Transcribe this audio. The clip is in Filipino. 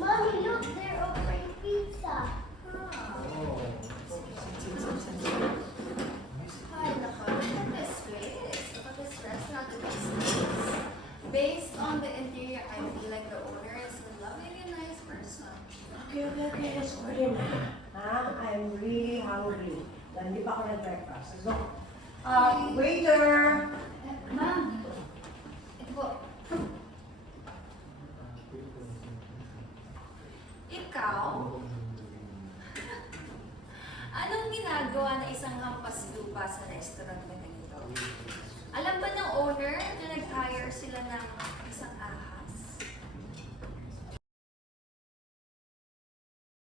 Mommy, look, they're offering pizza. Ay, nako, look at this place. Look at this restaurant. Look at this place. Based on the interior, I feel like the owner is a loving and nice person. Okay, let's order na. I'm really hungry. Hindi pa ako nag-breakfast. Let's go. Waiter! Ma'am, ito po. Ikaw? Anong ginagawa na isang hampas lupa sa restaurant na ganito? Alam ba ng owner na nag-hire sila ng